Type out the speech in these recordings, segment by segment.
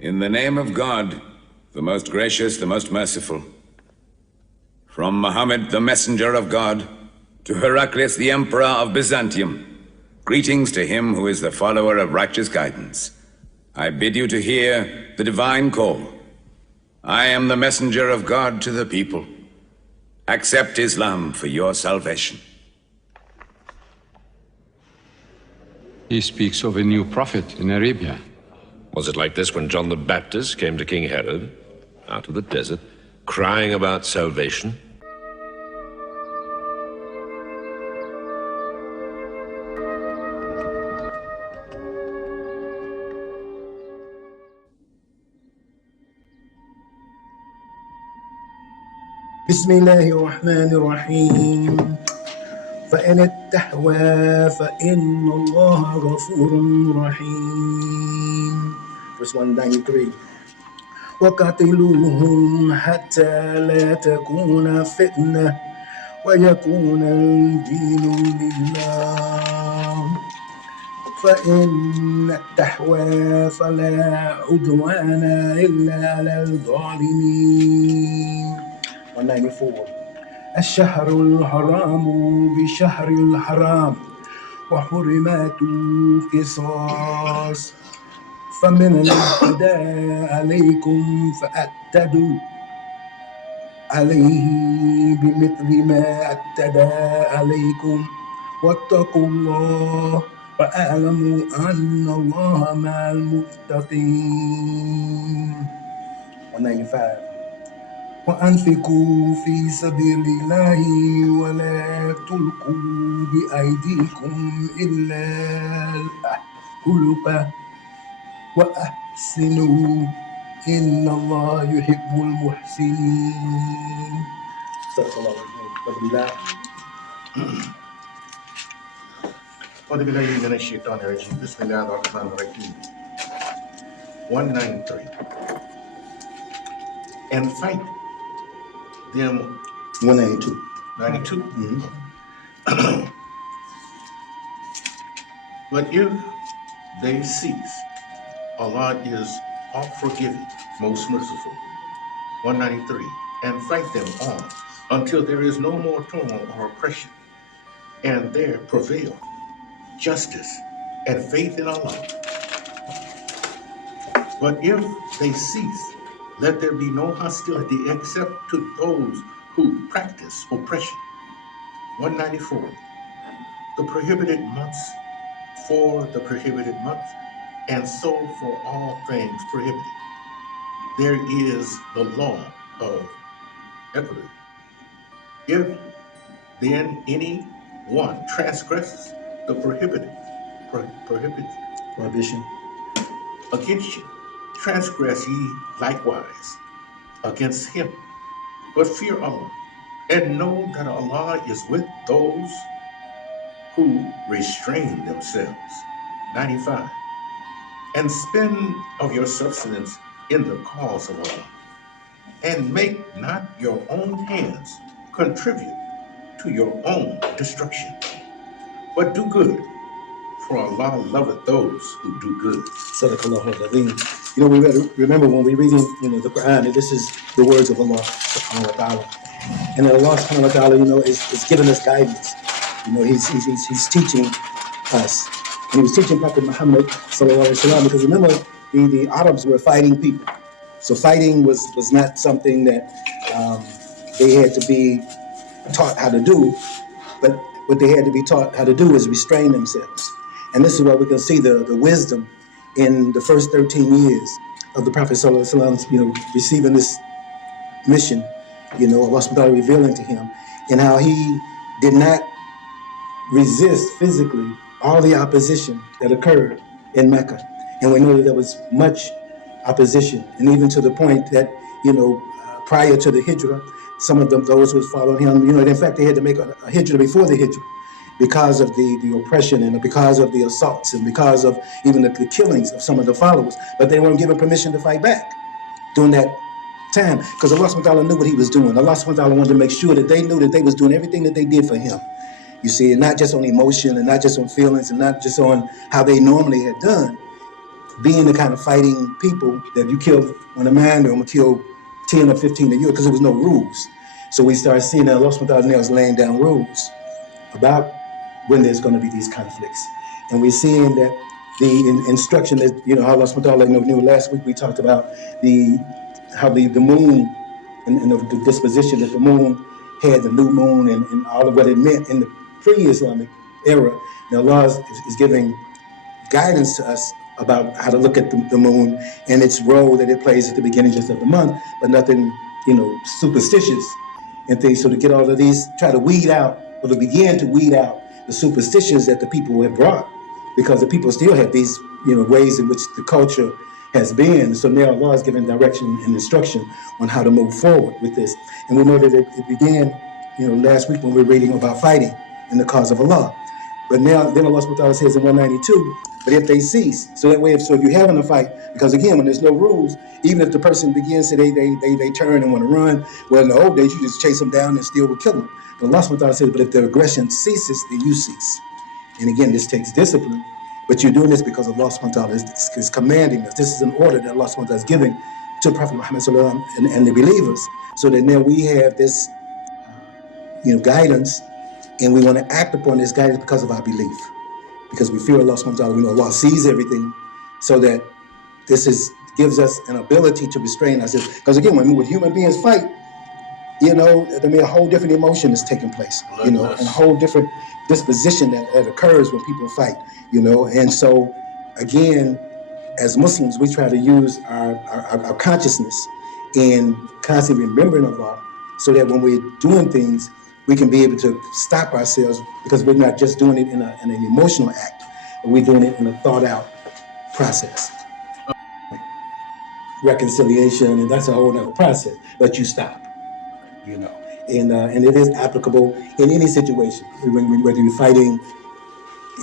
In the name of God, the most gracious, the most merciful. From Muhammad, the messenger of God, to Heraclius, the emperor of Byzantium, greetings to him who is the follower of righteous guidance. I bid you to hear the divine call. I am the messenger of God to the people. Accept Islam for your salvation. He speaks of a new prophet in Arabia. Was it like this when John the Baptist came to King Herod, out of the desert, crying about salvation? بسم الله الرحمن الرحيم فإن التهوى فإن الله غفور رحيم. Verse 193. وقاتلوهم حتى لا تكون فتنة ويكون الدين لله فإن التهوى فلا عدوان إلا على الظالمين. 194. الشهر الحرام بشهر الحرام وحرمات قصاص فمن الاعتدى عليكم فاعتدوا عليه بمثل ما اعتدى عليكم واتقوا الله واعلموا ان الله مع المتقين. 195. وأنفقوا في سبيل الله ولا تلقوا بأيديكم إلى التهلكة وأحسنوا إن الله يحب المحسنين. صدق الله العظيم. أعوذ بالله من الشيطان الرجيم. بسم الله الرحمن الرحيم. 193. And fight them. 192. 92. Mm-hmm. But if they cease, Allah is all forgiving, most merciful. 193. And fight them on until there is no more turmoil or oppression, and there prevail justice and faith in Allah. But if they cease, let there be no hostility except to those who practice oppression. 194. The prohibited months for the prohibited months, and so for all things prohibited. There is the law of equity. If then any one transgresses the Prohibition against you, transgress ye likewise against him. But fear Allah, and know that Allah is with those who restrain themselves. 95. And spend of your substance in the cause of Allah, and make not your own hands contribute to your own destruction, but do good, for Allah loveth those who do good. Sadaqallahu al-Azim. You know, we remember when we're reading, the Quran, and this is the words of Allah subhanahu wa ta'ala. And Allah subhanahu wa ta'ala, is giving us guidance. He's teaching us. And he was teaching Prophet Muhammad sallallahu alaihi wasallam, because remember, the Arabs were fighting people. So fighting was not something that they had to be taught how to do, but what they had to be taught how to do is restrain themselves. And this is where we can see the wisdom in the first 13 years of the Prophet sallallahu alaihi wasallam, receiving this mission, Allah subhanahu wa ta'ala revealing to him, and how he did not resist physically all the opposition that occurred in Mecca. And we know that there was much opposition, and even to the point that, prior to the Hijrah, some of those who was following him, in fact, they had to make a Hijrah before the Hijrah because of the oppression and because of the assaults and because of even the killings of some of the followers. But they weren't given permission to fight back during that time, because Allah subhanahu wa ta'ala knew what he was doing. Allah subhanahu wa ta'ala wanted to make sure that they knew that they was doing everything that they did for him. You see, and not just on emotion and not just on feelings and not just on how they normally had done, being the kind of fighting people that you kill on a man, I'm gonna kill 10 or 15 of you, because there was no rules. So we started seeing that Allah subhanahu wa ta'ala was laying down rules about when there's going to be these conflicts. And we're seeing that the instruction that, how Allah subhanahu wa ta'ala, last week we talked about how the moon and the disposition that the moon had, the new moon and all of what it meant in the pre-Islamic era. Now Allah is giving guidance to us about how to look at the moon and its role that it plays at the beginning just of the month, but nothing, superstitious and things. So to get all of these, try to weed out, or to begin to weed out the superstitions that the people have brought, because the people still have these, ways in which the culture has been. So now Allah is giving direction and instruction on how to move forward with this. And we know that it began, last week when we were reading about fighting in the cause of Allah. But now, then Allah subhanahu wa ta'ala says in 192, but if they cease, so that way, if you're having a fight, because again, when there's no rules, even if the person begins to, they turn and want to run, well, in the old days, you just chase them down and still would kill them. But Allah subhanahu wa ta'ala says, but if the aggression ceases, then you cease. And again, this takes discipline, but you're doing this because Allah subhanahu wa ta'ala is commanding us. This is an order that Allah subhanahu wa ta'ala is giving to Prophet Muhammad sallallahu alaihi wasallam and the believers, so that now we have this, guidance, and we want to act upon this guidance because of our belief. Because we fear Allah subhanahu wa ta'ala, we know Allah sees everything, so that this gives us an ability to restrain ourselves. Because again, when human beings fight, a whole different emotion is taking place, and a whole different disposition that occurs when people fight, And so, again, as Muslims, we try to use our consciousness and constantly remembering Allah, so that when we're doing things, we can be able to stop ourselves, because we're not just doing it in an emotional act, but we're doing it in a thought-out process. Reconciliation, and that's a whole other process, but you stop, and it is applicable in any situation, whether you're fighting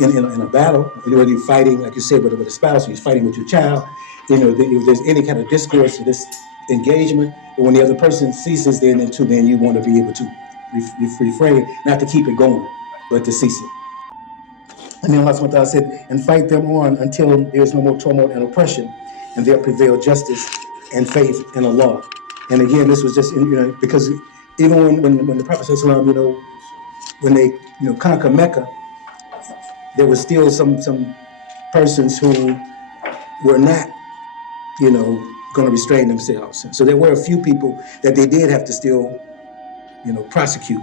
in a battle, whether you're fighting, like you said, with a spouse, or you're fighting with your child, if there's any kind of discourse or this engagement, but when the other person ceases, then you want to be able to refrain, not to keep it going, but to cease it. And then Allah subhanahu wa ta'ala said, and fight them on until there's no more tumult and oppression, and there prevail justice and faith in Allah. And again, this was just, because even when the Prophet ﷺ, when they, conquer Mecca, there was still some persons who were not, going to restrain themselves. So there were a few people that they did have to still, prosecute,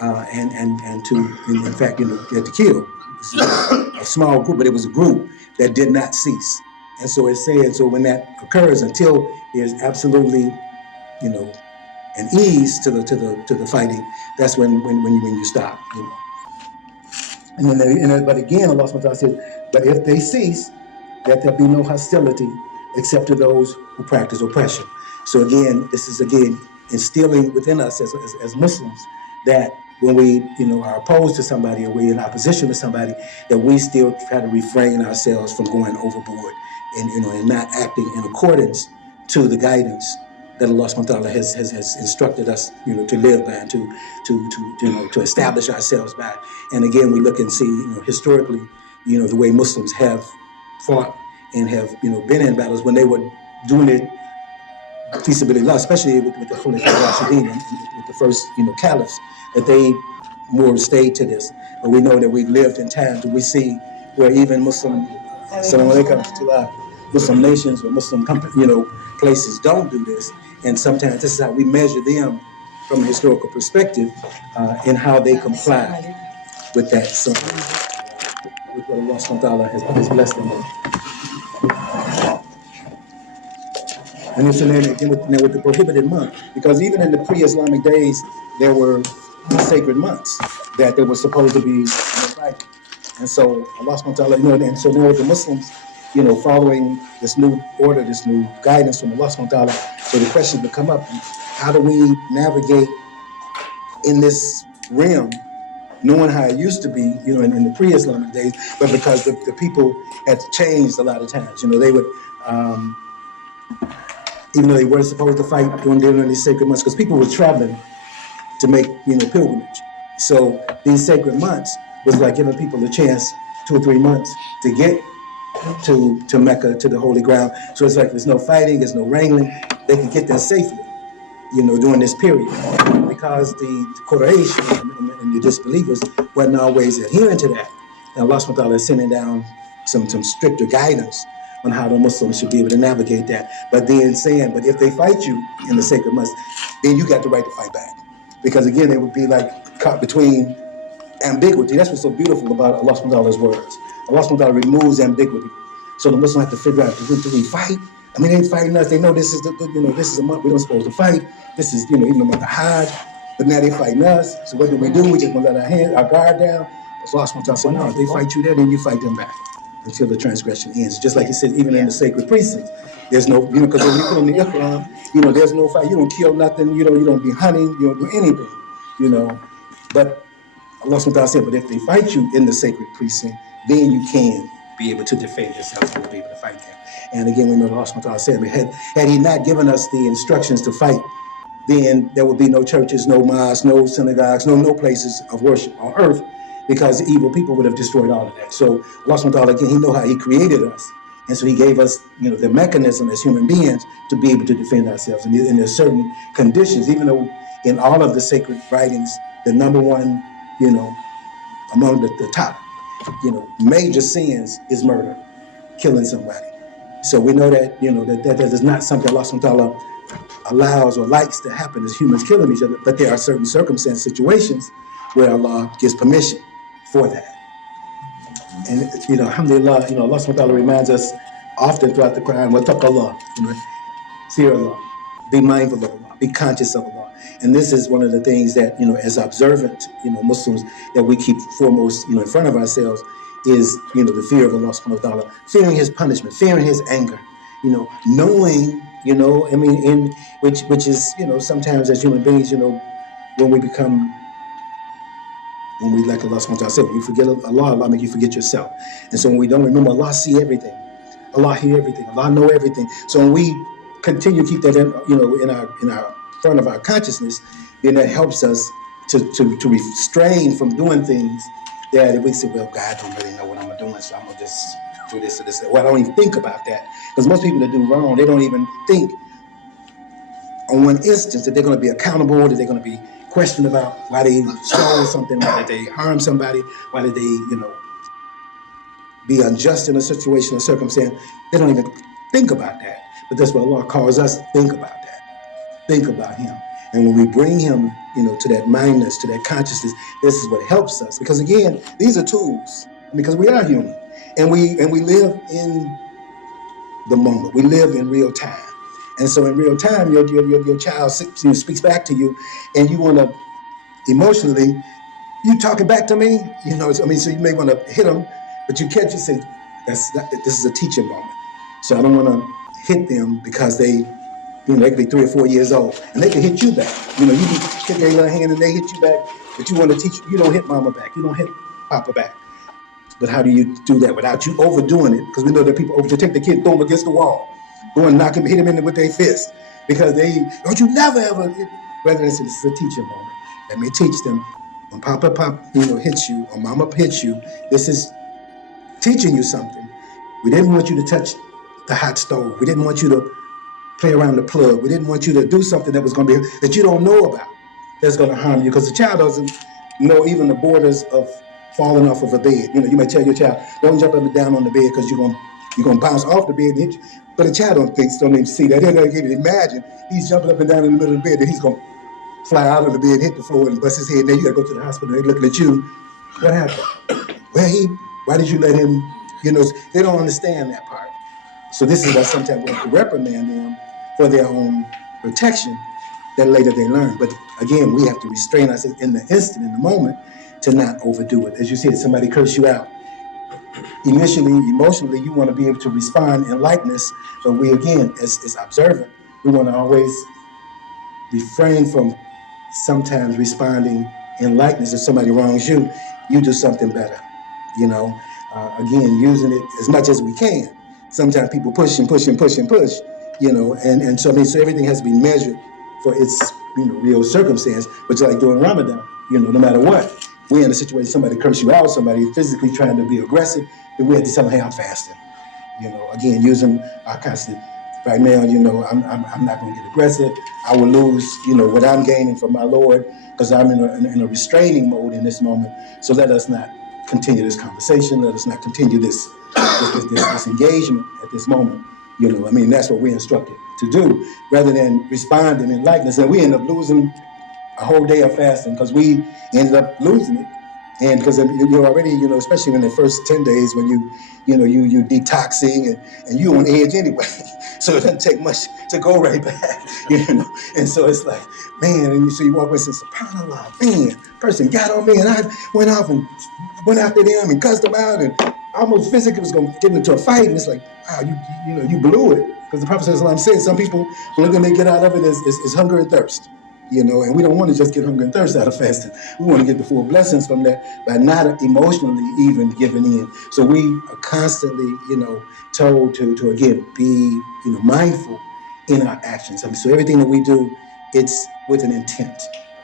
and to, in fact, had to kill. It was a small group, but it was a group that did not cease. And so it said, so when that occurs, until there's absolutely, an ease to the fighting, that's when you stop, And then, but again, Allah subhanahu wa ta'ala said, but if they cease, that there be no hostility except to those who practice oppression. So again, this is instilling within us as Muslims, that when we are opposed to somebody, or we're in opposition to somebody, that we still try to refrain ourselves from going overboard and not acting in accordance to the guidance that Allah subhanahu wa ta'ala has instructed us, to live by, and to establish ourselves by. And again, we look and see, historically, the way Muslims have fought and have, been in battles when they were doing it, especially with the Khulafa Rashidin, with the first, caliphs, that they more stayed to this. But we know that we've lived in times where we see where even Muslim, Muslim nations or Muslim places don't do this. And sometimes this is how we measure them from a historical perspective, in how they comply with that. So, with what Allah subhanahu wa ta'ala has blessed them with. And it's again with the prohibited month, because even in the pre-Islamic days, there were sacred months that they were supposed to be fighting. And so Allah subhanahu wa ta'ala, and so now with the Muslims, following this new order, this new guidance from Allah subhanahu wa ta'ala, so the question would come up, how do we navigate in this realm, knowing how it used to be, in the pre-Islamic days, but because the people had changed a lot of times, they would, even though they weren't supposed to fight during these sacred months, because people were traveling to make, pilgrimage. So these sacred months was like giving people a chance, 2 or 3 months, to get to Mecca, to the holy ground. So it's like there's no fighting, there's no wrangling. They can get there safely, during this period. Because the Quraysh and the disbelievers weren't always adhering to that. And Allah subhanahu wa ta'ala is sending down some stricter guidance on how the Muslims should be able to navigate that. But then saying, but if they fight you in the sacred mosque, then you got the right to fight back. Because again, it would be like caught between ambiguity. That's what's so beautiful about Allah subhanahu wa ta'ala's words. Allah subhanahu wa ta'ala removes ambiguity. So the Muslims have to figure out, do we fight? I mean, they ain't fighting us. They know this is this is a month we don't supposed to fight. This is, even the month of Hajj. But now they fighting us. So what do? We just gonna let our guard down? So Allah subhanahu wa ta'ala said, no, if they fight you there, then you fight them back until the transgression ends. Just like he said, even in the sacred precincts, there's no, because when you put on the Ihram, there's no fight. You don't kill nothing. You don't be hunting. You don't do anything. But Allah subhanahu wa ta'ala said, but if they fight you in the sacred precinct, then you can be able to defend yourself and be able to fight them. And again, we know Allah subhanahu wa ta'ala said, had he not given us the instructions to fight, then there would be no churches, no mosques, no synagogues, no places of worship on earth, because the evil people would have destroyed all of that. So Allah subhanahu wa ta'ala, again, he know how he created us. And so he gave us, the mechanism as human beings to be able to defend ourselves. And there's certain conditions, even though in all of the sacred writings, the number one, among the top, major sins is murder, killing somebody. So we know that, that is not something Allah subhanahu wa ta'ala allows or likes to happen as humans killing each other, but there are certain circumstances, situations where Allah gives permission for that. And, alhamdulillah, Allah subhanahu wa ta'ala reminds us often throughout the Quran, wattaqallah, fear Allah, be mindful of Allah, be conscious of Allah. And this is one of the things that, as observant, Muslims, that we keep foremost, in front of ourselves is, the fear of Allah subhanahu wa ta'ala, fearing his punishment, fearing his anger, knowing, which is, sometimes as human beings, when we become, like Allah subhanahu wa ta'ala said, when you forget Allah, Allah make you forget yourself. And so when we don't remember, Allah see everything, Allah hear everything, Allah know everything. So when we continue to keep that in our front of our consciousness, then that helps us to restrain from doing things that if we say, well, God don't really know what I'm doing, so I'm gonna just do this or this. Well, I don't even think about that, because most people that do wrong, they don't even think on one instance that they're going to be accountable, that they're going to be questioned about why they stole something, why did they harm somebody, why did they, be unjust in a situation or circumstance. They don't even think about that. But that's what Allah calls us, think about that. Think about him. And when we bring him, to that mindness, to that consciousness, this is what helps us. Because again, these are tools, because we are human. And we live in the moment. We live in real time. And so in real time, your child speaks back to you, and you want to emotionally, you talking back to me? So you may want to hit them, but you catch it, say, this is a teaching moment. So I don't want to hit them because they could be 3 or 4 years old, and they can hit you back. You can hit their little hand and they hit you back, but you want to teach, you don't hit mama back, you don't hit papa back. But how do you do that without you overdoing it? Because we know that people take the kid, throw him against the wall, go and knock him, hit him in with their fist, because don't you never ever, rather than say, this is a teaching moment. Let me teach them. When Papa hits you, or Mama hits you, this is teaching you something. We didn't want you to touch the hot stove. We didn't want you to play around the plug. We didn't want you to do something that was going to be, that you don't know about, that's going to harm you. Because the child doesn't know even the borders of falling off of a bed. You may tell your child, don't jump up and down on the bed because you're going to bounce off the bed and hit you. But the child don't even see that. They don't even imagine he's jumping up and down in the middle of the bed and he's going to fly out of the bed, hit the floor, and bust his head. Then you got to go to the hospital. They're looking at you. What happened? Why did you let him? They don't understand that part. So this is why sometimes we have to reprimand them for their own protection that later they learn. But again, we have to restrain ourselves in the instant, in the moment, to not overdo it. As you said, somebody curse you out. Initially, emotionally, you want to be able to respond in likeness, but we, again, as observant, we want to always refrain from sometimes responding in likeness. If somebody wrongs you, you do something better. Again, using it as much as we can. Sometimes people push and push and push and push, and so so everything has to be measured for its real circumstance. But just like during Ramadan, no matter what, we're in a situation, somebody curse you out, somebody physically trying to be aggressive, then we have to tell them, hey, I'm fasting. Again, using our constant. Right now, I'm not going to get aggressive. I will lose, what I'm gaining from my Lord, because I'm in a restraining mode in this moment. So let us not continue this conversation. Let us not continue this engagement at this moment. That's what we're instructed to do, rather than responding in likeness. And we end up losing a whole day of fasting because we ended up losing it. And because you're already, especially in the first 10 days when you detoxing and you on edge anyway. So it doesn't take much to go right back. And so it's like, man, and you walk away and say, SubhanAllah, man, person got on me and I went off and went after them and cussed them out and almost physically was going to get into a fight. And it's like, wow, you blew it. Because the Prophet said some people, only thing they get out of it is hunger and thirst. And we don't want to just get hunger and thirst out of fasting. We want to get the full blessings from that by not emotionally even giving in. So we are constantly, told to again, be, mindful in our actions. So everything that we do, it's with an intent,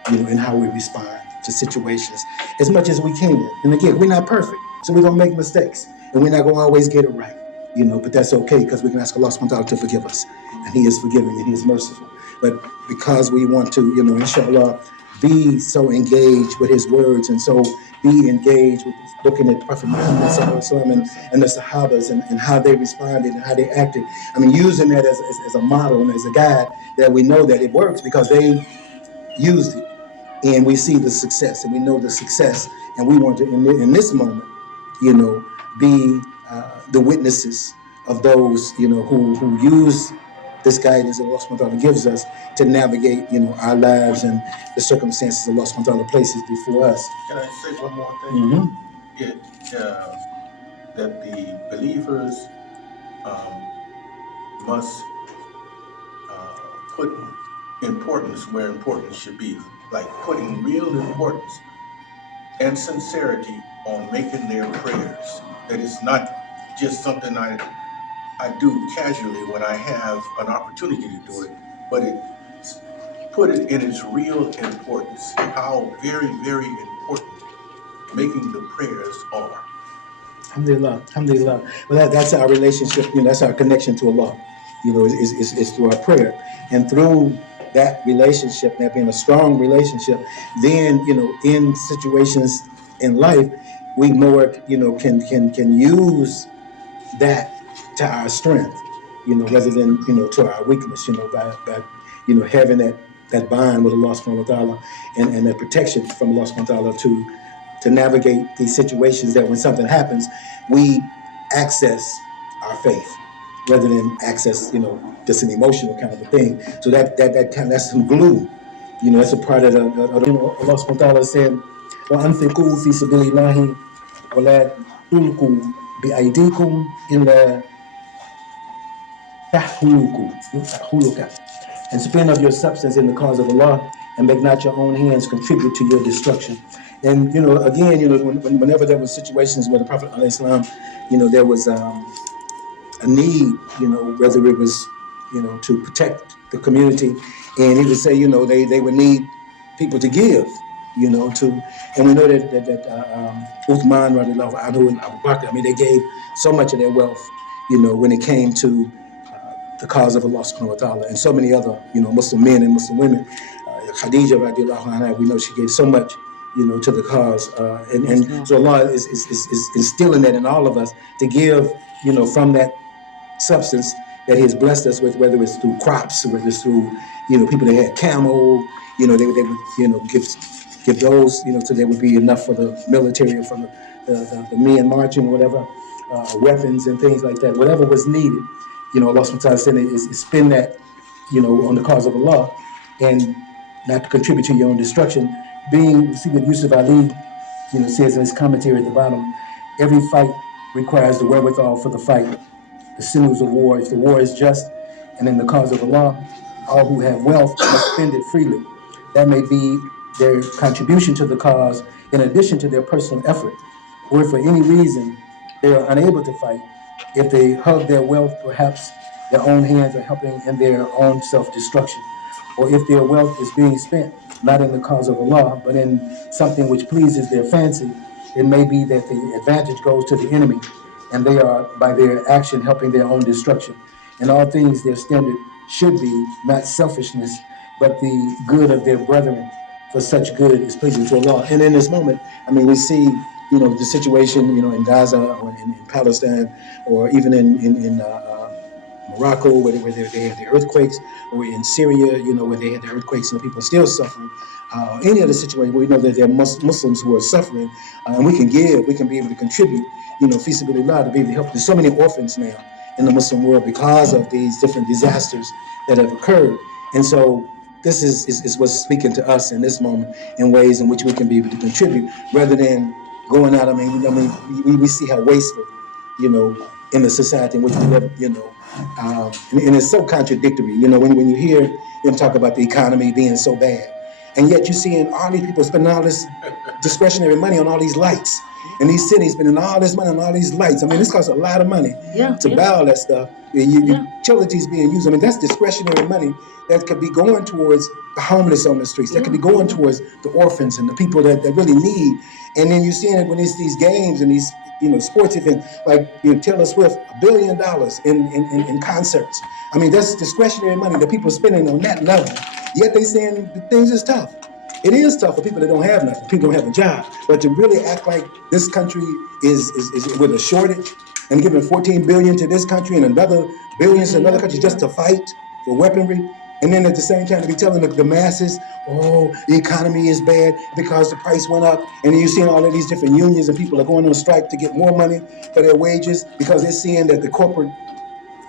in how we respond to situations as much as we can. And again, we're not perfect, so we're going to make mistakes. And we're not going to always get it right, but that's okay because we can ask Allah subhanahu wa ta'ala to forgive us. And He is forgiving and He is merciful. But because we want to, inshallah, be so engaged with His words and so be engaged with looking at Prophet Muhammad and the Sahabas and how they responded and how they acted. Using that as a model and as a guide that we know that it works because they used it and we see the success and we know the success and we want to, in this moment, be the witnesses of those, who use this guidance that Allah subhanahu wa ta'ala gives us to navigate, our lives and the circumstances Allah subhanahu wa ta'ala places before us. Can I say one more thing? That the believers must put importance where importance should be, like putting real importance and sincerity on making their prayers. That it's not just something I do casually when I have an opportunity to do it, but put it in its real importance, how very, very important making the prayers are. Alhamdulillah, alhamdulillah. Well, that's our relationship, that's our connection to Allah, is through our prayer. And through that relationship, that being a strong relationship, then, in situations in life, we more, can use that to our strength, rather than, to our weakness, by having that bond with Allah subhanahu wa ta'ala and that protection from Allah subhanahu wa ta'ala to navigate these situations that when something happens, we access our faith rather than access, just an emotional kind of a thing. So that's some glue. That's a part of Allah subhanahu wa ta'ala said, وَأَنْفِقُوا فِي سَبِيلِ اللَّهِ وَلَا تُلْقُوا بِأَيْدِيكُمْ إِلَّا تَحْلُكَ, and spend of your substance in the cause of Allah, and make not your own hands contribute to your destruction. And again, whenever there was situations where the Prophet ﷺ, there was a need, whether it was, to protect the community, and he would say, they would need people to give, and we know that Uthman radiallahu anhu and Abu Bakr, they gave so much of their wealth, when it came to the cause of Allah subhanahu wa ta'ala, and so many other, Muslim men and Muslim women. Khadija radiallahu anha, we know she gave so much, to the cause, and so Allah is instilling that in all of us to give, from that substance that He has blessed us with, whether it's through crops, whether it's through, people that had camel, they would, give those, so there would be enough for the military or for the men marching, whatever, weapons and things like that, whatever was needed. Allah subhanahu wa ta'ala said is spend that, on the cause of Allah, and not to contribute to your own destruction. See what Yusuf Ali, says in his commentary at the bottom, every fight requires the wherewithal for the fight, the sinews of war. If the war is just and in the cause of Allah, all who have wealth must spend it freely. That may be their contribution to the cause in addition to their personal effort. Or if for any reason they are unable to fight, if they hug their wealth, perhaps their own hands are helping in their own self-destruction. Or if their wealth is being spent, not in the cause of Allah, but in something which pleases their fancy, it may be that the advantage goes to the enemy, and they are, by their action, helping their own destruction. In all things, their standard should be not selfishness, but the good of their brethren, for such good is pleasing to Allah. And in this moment, I mean, we see, the situation, in Gaza or in Palestine, or even in Morocco, where they had the earthquakes, or in Syria, where they had the earthquakes and the people are still suffering. Any other situation where we know that there are Muslims who are suffering, and we can give, we can be able to contribute, feasibility to be able to help. There's so many orphans now in the Muslim world because of these different disasters that have occurred. And so this is what's speaking to us in this moment in ways in which we can be able to contribute rather than going out. We see how wasteful, in the society in which we live, and it's so contradictory, when you hear them talk about the economy being so bad, and yet you're seeing all these people spending all this discretionary money on all these lights, and these cities spending all this money on all these lights. I mean, this costs a lot of money to buy all that stuff. Utilities being used. I mean, that's discretionary money that could be going towards the homeless on the streets. That could be going towards the orphans and the people that really need. And then you're seeing it when it's these games and these sports events, like Taylor Swift, $1 billion in concerts. I mean, that's discretionary money that people are spending on that level. Yet they saying the things is tough. It is tough for people that don't have nothing. People don't have a job. But to really act like this country is with a shortage and giving $14 billion to this country and another billions to another country just to fight for weaponry, and then at the same time to be telling the masses, oh, the economy is bad because the price went up, and then you're seeing all of these different unions and people are going on strike to get more money for their wages because they're seeing that the corporate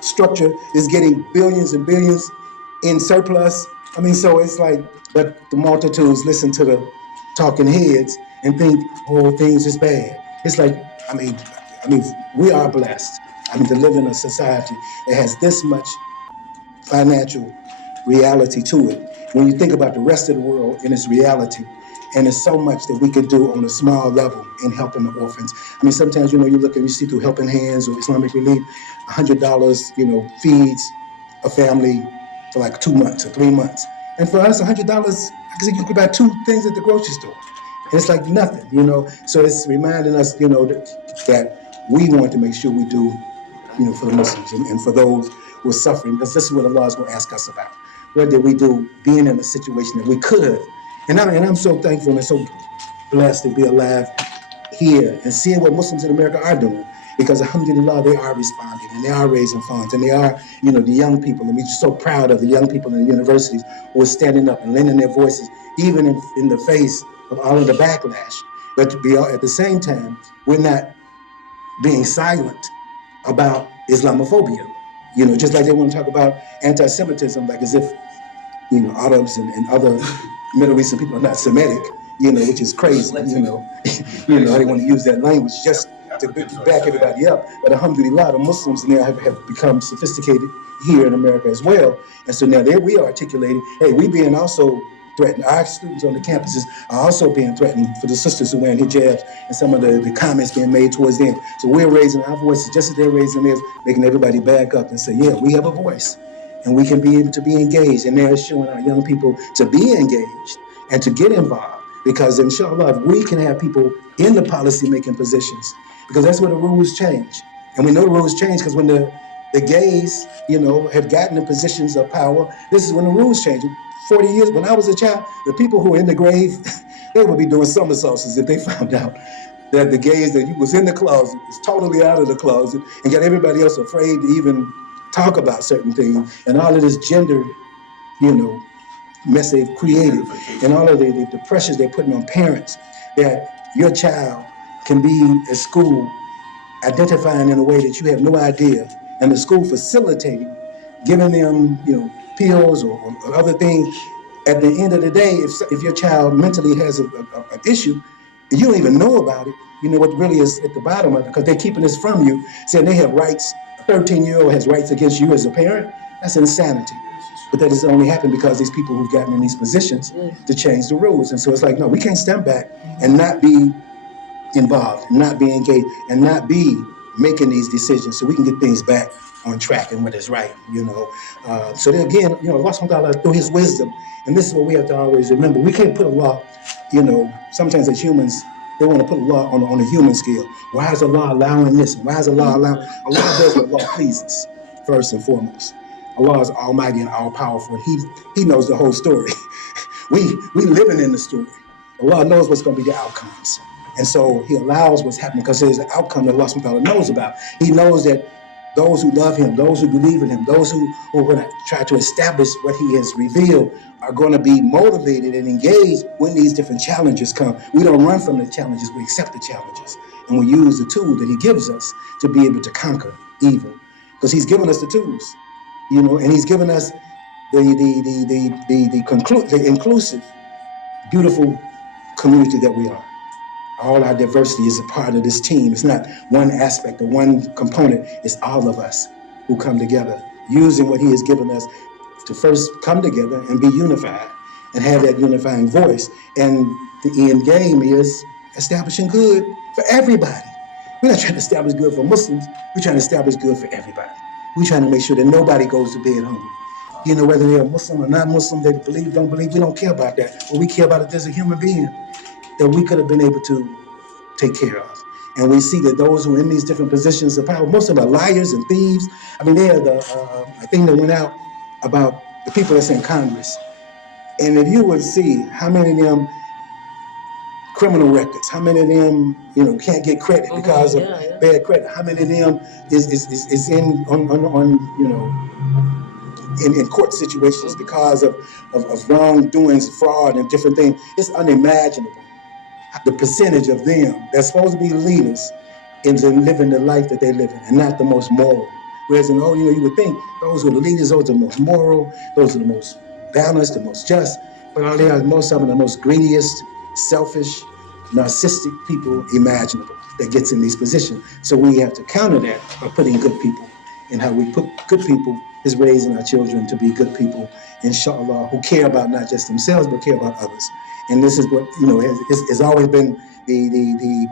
structure is getting billions and billions in surplus. I mean, so it's like, but the multitudes listen to the talking heads and think, oh, things is bad. It's like, I mean, we are blessed. To live in a society that has this much financial reality to it. When you think about the rest of the world in its reality, and there's so much that we could do on a small level in helping the orphans. I mean, sometimes, you look and you see through Helping Hands or Islamic Relief, $100, feeds a family for like 2 months or 3 months. And for us, $100, I can say you could buy 2 things at the grocery store. And it's like nothing, So it's reminding us, that we want to make sure we do, for the Muslims and for those who are suffering, because this is what Allah is going to ask us about. What did we do being in a situation that we could have? And I'm so thankful and so blessed to be alive here and seeing what Muslims in America are doing. Because alhamdulillah, they are responding and they are raising funds and they are, the young people. And we're just so proud of the young people in the universities who are standing up and lending their voices, even in the face of all of the backlash. But to be at the same time, we're not being silent about Islamophobia. Just like they want to talk about anti-Semitism, like as if, Arabs and other Middle Eastern people are not Semitic, which is crazy, they want to use that language just to back everybody up. But alhamdulillah, the Muslims now have become sophisticated here in America as well. And so now there we are articulating, hey, we being also threatened. Our students on the campuses are also being threatened for the sisters who wear hijabs and some of the comments being made towards them. So we're raising our voices just as they're raising theirs, making everybody back up and say, yeah, we have a voice and we can be able to be engaged. And they're showing our young people to be engaged and to get involved, because inshallah, if we can have people in the policy making positions, because that's where the rules change. And we know the rules change because when the gays, have gotten in positions of power, this is when the rules change. 40 years, when I was a child, the people who were in the grave, they would be doing somersaults if they found out that the gays that you was in the closet is totally out of the closet and got everybody else afraid to even talk about certain things. And all of this gender, mess they've created and all of the pressures they're putting on parents, that your child can be at school identifying in a way that you have no idea, and the school facilitating, giving them, pills or other things. At the end of the day, if your child mentally has an issue, and you don't even know about it, what really is at the bottom of it, because they're keeping this from you, saying they have rights, a 13-year-old has rights against you as a parent. That's insanity. But that has only happened because these people who've gotten in these positions to change the rules. And so it's like, no, we can't stand back and not be involved, not be engaged, and not be making these decisions so we can get things back on track and what is right, So then again, Allah subhanahu wa ta'ala, through his wisdom, and this is what we have to always remember, we can't put Allah, sometimes as humans, They want to put Allah on a human scale. Why is Allah allowing this? Why is Allah allowing? Allah does what Allah pleases, first and foremost. Allah is almighty and all powerful. He knows the whole story. we living in the story. Allah knows what's going to be the outcomes. And so he allows what's happening because there's an outcome that Allah subhanahu wa ta'ala knows about. He knows that those who love him, those who believe in him, those who are going to try to establish what he has revealed are going to be motivated and engaged when these different challenges come. We don't run from the challenges, we accept the challenges. And we use the tool that he gives us to be able to conquer evil. Because he's given us the tools, and he's given us the inclusive, beautiful community that we are. All our diversity is a part of this team. It's not one aspect or one component. It's all of us who come together, using what he has given us to first come together and be unified and have that unifying voice. And the end game is establishing good for everybody. We're not trying to establish good for Muslims. We're trying to establish good for everybody. We're trying to make sure that nobody goes to bed hungry. Whether they're Muslim or not Muslim, they believe, don't believe, we don't care about that. What we care about is there's a human being that we could have been able to take care of. And we see that those who are in these different positions of power, most of them are liars and thieves. I mean, they are the thing that went out about the people that's in Congress. And if you would see how many of them criminal records, how many of them, can't get credit because of bad credit, how many of them is in in court situations because of wrongdoings, fraud, and different things. It's unimaginable. The percentage of them that's supposed to be leaders is in living the life that they live in and not the most moral. Whereas you would think those who are the leaders, those are the most moral, those are the most balanced, the most just, but all they are, most of them are the most greediest, selfish, narcissistic people imaginable that gets in these positions. So we have to counter that by putting good people, and how we put good people is raising our children to be good people, inshallah, who care about not just themselves, but care about others. And this is what, has always been the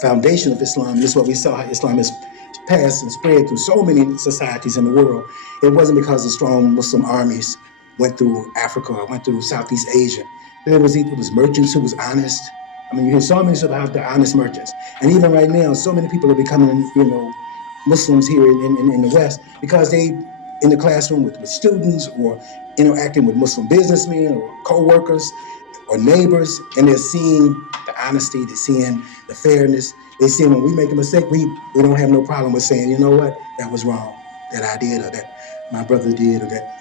foundation of Islam. This is what we saw, how Islam has passed and spread through so many societies in the world. It wasn't because the strong Muslim armies went through Africa or went through Southeast Asia. It was merchants who was honest. I mean, you hear so many about the honest merchants. And even right now, so many people are becoming, Muslims here in the West because they in the classroom with students or interacting with Muslim businessmen or co-workers or neighbors, and they're seeing the honesty, they're seeing the fairness. They see when we make a mistake, we don't have no problem with saying, you know what, that was wrong, that I did, or that my brother did, or that,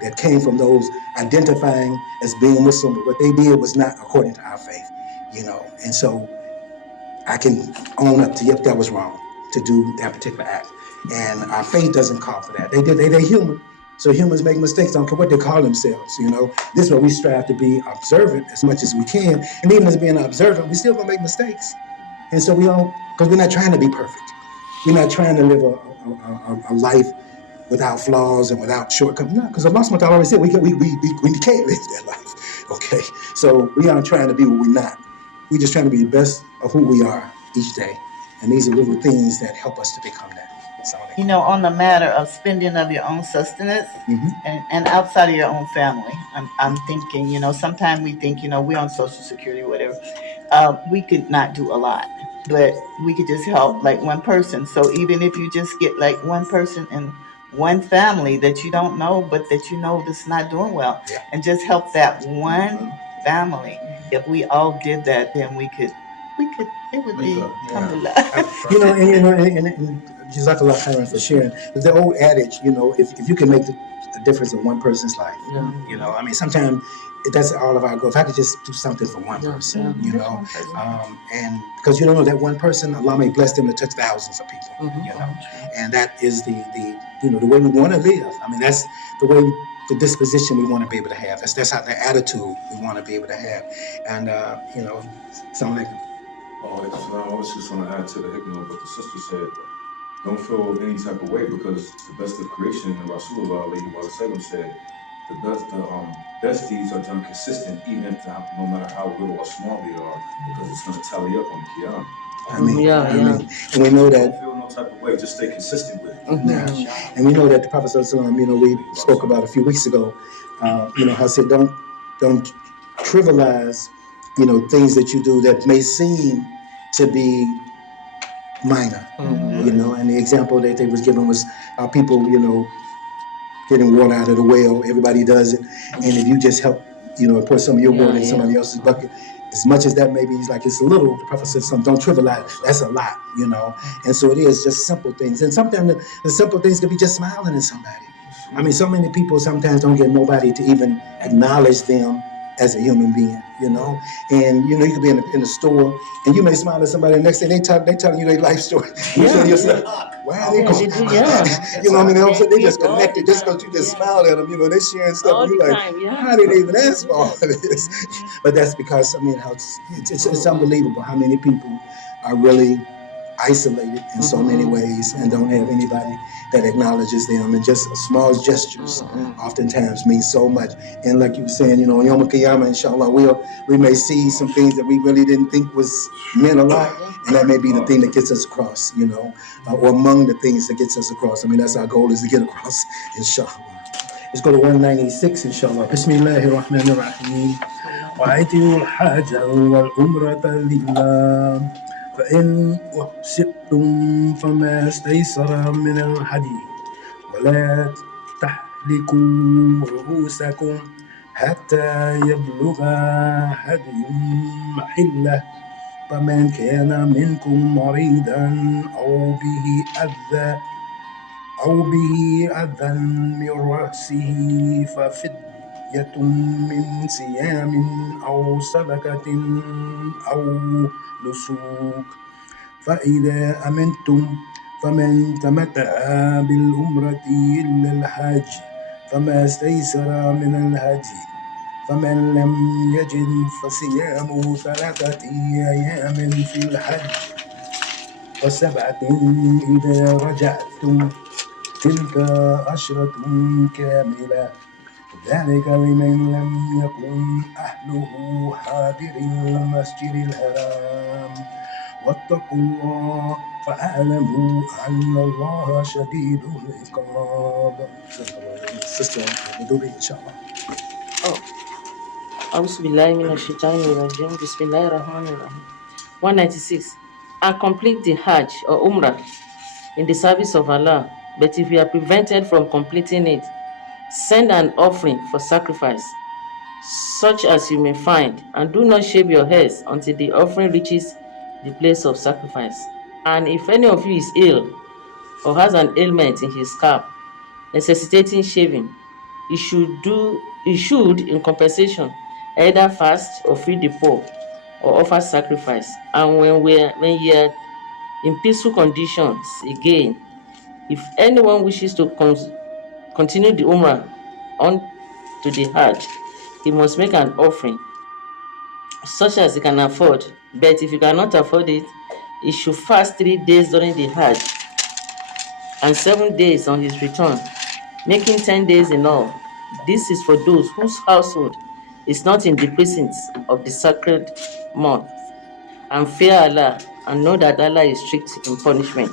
that came from those identifying as being Muslim, but what they did was not according to our faith, And so I can own up to, yep, that was wrong to do that particular act. And our faith doesn't call for that. They're human. So humans make mistakes, don't care what they call themselves, This is where we strive to be observant as much as we can. And even as being observant, we still gonna make mistakes. And so because we're not trying to be perfect. We're not trying to live a life without flaws and without shortcomings. No, because Allah subhanahu wa ta'ala already said we can't live that life, okay? So we aren't trying to be what we're not. We're just trying to be the best of who we are each day. And these are little things that help us to become that. On the matter of spending of your own sustenance and outside of your own family, I'm thinking, sometimes we think, we're on Social Security or whatever. We could not do a lot, but we could just help like one person. So even if you just get like one person in one family that you don't know, but that that's not doing well, and just help that one family. If we all did that, then we could, it would be, alhamdulillah. And Jazakallah khairan for sharing. But the old adage, if you can make the difference in one person's life, sometimes that's all of our goal. If I could just do something for one person, and because you don't know that one person, Allah may bless them to touch thousands of people, and that is the way we want to live. I mean, that's the way, the disposition we want to be able to have. That's how the attitude we want to be able to have, and something like. I was just going to add to the hikmah of what the sister said. Don't feel any type of way because the best of creation, and Rasulullah said, the best deeds are done consistent, even if no matter how little or small they are, because it's going to tally up on the Qiyamah. I mean, and we know that. Don't feel no type of way. Just stay consistent with it. And we know that the Prophet we spoke about a few weeks ago. How said don't trivialize things that you do that may seem to be minor, and the example that they was given was people, getting water out of the well. Everybody does it. And if you just help, pour some of your water in somebody else's bucket, as much as that may be like it's little, the prophet says something, don't trivialize it. That's a lot, And so it is just simple things. And sometimes the simple things could be just smiling at somebody. I mean, so many people sometimes don't get nobody to even acknowledge them as a human being, And you could be in the store and you may smile at somebody, the next day they telling you their life story. You say to yourself, why are they going? You know what I mean? All of a sudden they just connected just because you just smiled at them. They sharing stuff. All And you're the like, time, how did they even ask for all of this? But that's because how it's unbelievable how many people are really isolated in so many ways and don't have anybody that acknowledges them, and just small gestures oftentimes mean so much. And like you were saying, on Yom Kippur, inshallah, we may see some things that we really didn't think was meant a lot, and that may be the thing that gets us across, or among the things that gets us across. I mean, that's our goal, is to get across, inshallah. Let's go to 196, inshallah. Bismillahir Rahmanir Rahim. وَأَتِمُوا الْحَجَّ وَالْعُمْرَةَ لِلَّهِ فإن أحسبتم فما استيسر من الهدي ولا تحلقوا رؤوسكم حتى يبلغ هدي محله فمن كان منكم مريضا أو به أذى من رأسه ففدية من صيام أو صدقة أو نسك فإذا أمنتم فمن تمتع بالعمرة إلى الحج فما استيسر من الهدي فمن لم يجد فصيام 3 أيام في الحج و7 إذا رجعتم تلك 10 كاملة ذلك لمن لم يكن أهله حاضر المسجد الحرام واتقوا الله فاعلموا أن الله شديد العقاب. Sister Blvd, inshallah. أعوذ بالله من الشيطان الرجيم بسم الله الرحمن الرحيم. 196. And complete the Hajj or Umrah in the service of Allah, but if you are prevented from completing it, send an offering for sacrifice, such as you may find, and do not shave your heads until the offering reaches the place of sacrifice. And if any of you is ill or has an ailment in his scalp necessitating shaving, he should, in compensation, either fast or feed the poor or offer sacrifice. And when ye are in peaceful conditions again, if anyone wishes to continue the Umrah on to the Hajj, he must make an offering such as he can afford. But if you cannot afford it, he should fast 3 days during the Hajj and 7 days on his return, making 10 days in all. This is for those whose household is not in the precincts of the sacred month, and fear Allah and know that Allah is strict in punishment.